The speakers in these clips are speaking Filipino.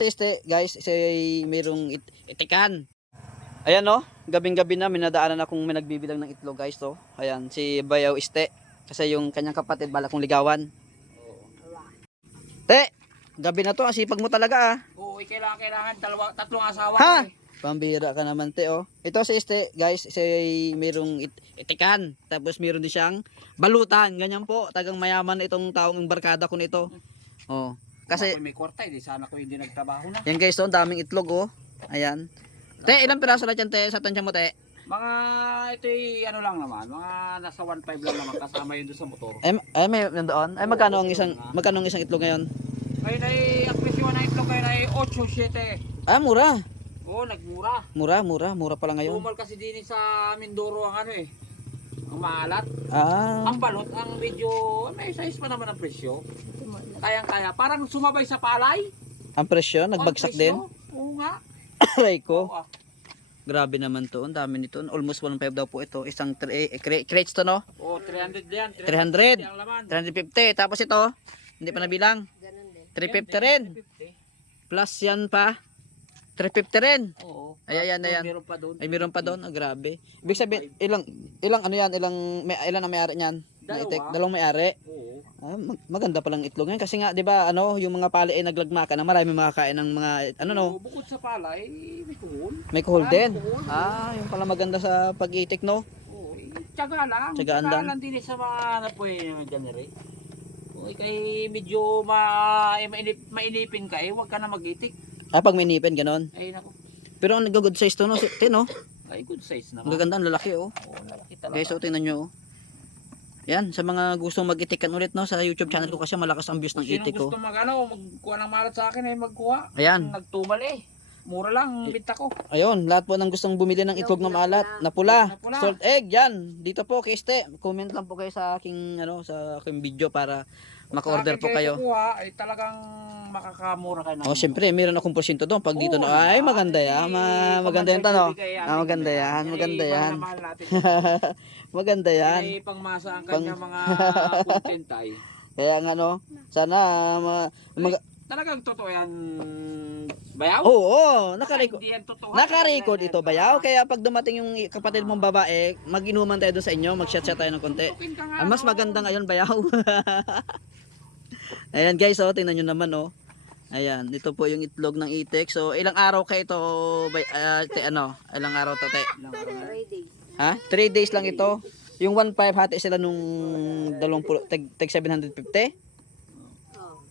Guys, mayroong itikan. Ayan no, gabing-gabi na minadaanan akong may nagbibilang ng itlog guys to. Ayan, si Bayaw Este. Kasi yung kanyang kapatid bala kong ligawan. Te, gabi na to, ang sipag mo talaga ah. Oo, kailangan tatlong asawa Ha? eh. Pambira ka naman te oh. Ito si Este, guys, mayroong itikan. Tapos mayroon din siyang balutan. Ganyan po, tagang mayaman itong taong barkada ko nito. Oh. Kasi Ako may kwarta, hindi sana ko hindi nagtrabaho na. yan guys, oh, daming itlog oh. Ayan. Te, ilang piraso na dyan te sa tansya mo te? Mga ito'y ano lang naman, mga nasa 1.5 lang naman kasama yun doon sa motor. Ay may nandoon. Ay magkano ang isang itlog ngayon? Ngayon ay, ang presyo na itlog ngayon ay 8.7. Ah, mura. Oo, nagmura. Mura pala ngayon. Tumal kasi din sa Mindoro ang ano eh, ang maalat. Ah. Ang balot, ang medyo, may size pa naman ang presyo. Kayang-kaya, parang sumabay sa palay. Ang presyo nagbagsak din. Oo nga. Aray ko. Oo, Grabe naman to. Ang dami nito. Almost 1.5 daw po ito. Isang crates to no? Oo, 300 yan. 300. ang laman. 350. Tapos ito, hindi pa nabilang. 350 rin. 350. Plus yan pa. 350 rin. Oo. Ayan. Meron pa doon. Ay, meron pa doon. Ah, grabe. Ibig sabihin, ilang ano yan? Ilan ang may-ari niyan? Dalawang may-ari. Oo. Ah, maganda palang itlog ngayon. Kasi nga, di ba, ano, yung mga pali ay naglagmaka na marami makakain ng mga, ano no? Oo, bukod sa palay, may kuhol. May kuhol din. Kuhol. Ah, yung pala maganda sa pag-itik, no? Oo, tiyaga lang. Tiyagaan lang. Tiyagaan lang din sa mga napoy na dyan rin. Okay, kay medyo mainipin ka eh, huwag ka na mag-itik. Ah, pag may nipin, ganon. Ay nako, Pero ang good size to, no? No? ay good size Ang naman. gaganda, ang lalaki, oh. Oo, lalaki talaga. Guys, so tingnan nyo, oh. Yan, sa mga gustong mag-itikan ulit, no? Sa YouTube channel ko kasi malakas ang views ng Sinong itik, gusto ko. magkuha ng malat sa akin ay magkuha. Ayan. Nagtumal eh. Mura lang ang binta ko. Ayun, lahat po ng gustong bumili ng itlog na maalat, na pula, Na pula. salt egg, yan. Dito po, kay Este. Comment lang po kayo sa aking, sa aking video para maka-order po kayo. Kukuha ay talagang makakamura kayo. Oh, syempre, meron akong porsyento doon. Pag dito Oo, na, ay, maganda yan. Maganda yung tanong. Maganda yan. Mahal natin. Maganda yan. Ay pangmasa ang kanya mga content ay. Kaya nga, no, sana, Talagang totoo yan, Bayaw? oo, nakarecord. Hindi yan totoo. Naka-record ito, Bayaw. Kaya pag dumating yung kapatid mong babae, mag-inuman tayo doon sa inyo, mag-chat-chat tayo ng konti. Tutukin ka nga, Ang mas no? maganda ngayon, Bayaw. Ayan guys, oh, tingnan nyo naman, oh. Ayan, ito po yung itlog ng itik. So, ilang araw kayo ito, ilang araw to, te? 3 days. Ha? 3 days lang ito. Yung 1.5 hati sila nung 20, tag 750. Oh.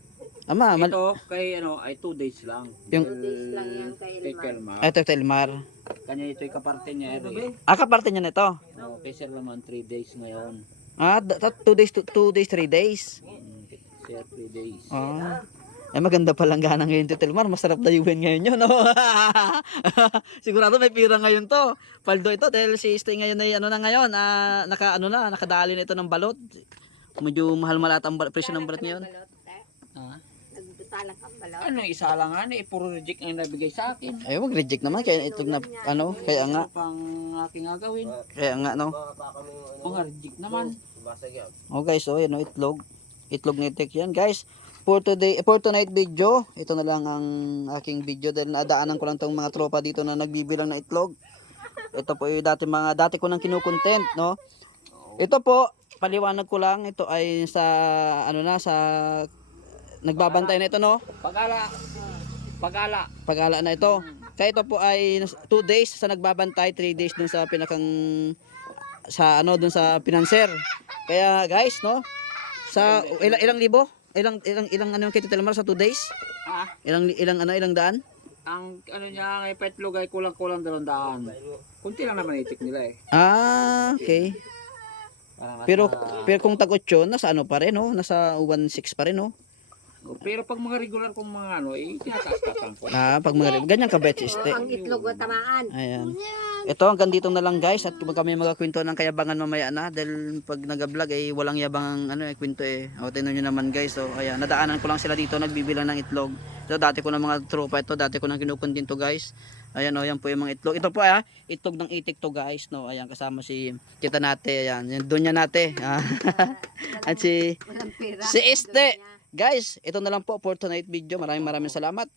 Ama, Ito kay ay 2 days lang. Yung 2 days lang yan kay Kay Elmar. Kelmar. ito Telmar. Kanya ito yung kaparte niya. Ah, kaparte niya nito. Kay Sir naman 3 days ngayon. Ah, 2 days, 3 days. Sir 3 days. Ah. Ay maganda palang gana ngayon to Telmar. Masarap dayuhin ngayon yun, no? Sigurado may pira ngayon to. Paldo ito dahil si Stay ngayon ay ngayon, nakadali na ito ng balot. Medyo mahal-malat ang presyo ng balot ngayon. Ah. Nagbusalak ang balot. Ano isa lang puro reject ang nabigay sa akin. Ay, wag reject naman kaya itlog na kaya nga. Ano pang aking gagawin? Kaya nga no. O nga reject naman. Oh guys, oh yan itlog. Itlog ni Tek yan, guys. For tonight video, ito na lang ang aking video dahil nadaanan ko lang tong mga tropa dito na nagbibilang ng itlog. Ito po yung dati ko nang kinukontent, no? Ito po, paliwanag ko lang, ito ay sa sa nagbabantay na ito, no? Pag-ala na ito. Kaya ito po ay 2 days sa nagbabantay, 3 days dun sa dun sa pinanser. Kaya guys, no? Sa ilang libo? Ilang kay Telmar sa 2 days? Ah, Ilang daan? ang niya ngay petlog ay kulang-kulang 200. Kunti lang naman itik nila eh. Ah, okay. Parang Pero kung tag-8 nasa pa rin, no? Nasa 1.6 pa rin, no? pero pag mga regular kong mga tinataas-tasan ko. Ah, pag mga ganyan kabait si Este. Ang itlog o tamaan. Ayan. Ito hanggang dito na lang guys at kami magkakwento ng kayabangan mamaya na dahil pag nag-vlog ay walang yabang kwento eh. O tingnan niyo naman guys. So ayan, nadaanan ko lang sila dito nagbibilang ng itlog. So dati ko na mga tropa ito, dati ko nang kinukundin to guys. Ayan yan po yung mga itlog. Ito po itlog ng itik to guys, no. Ayan kasama si kita natin, ayan. Yung dunya natin. At si Walang pera. Si Este. Guys, ito na lang po for tonight video. Maraming salamat.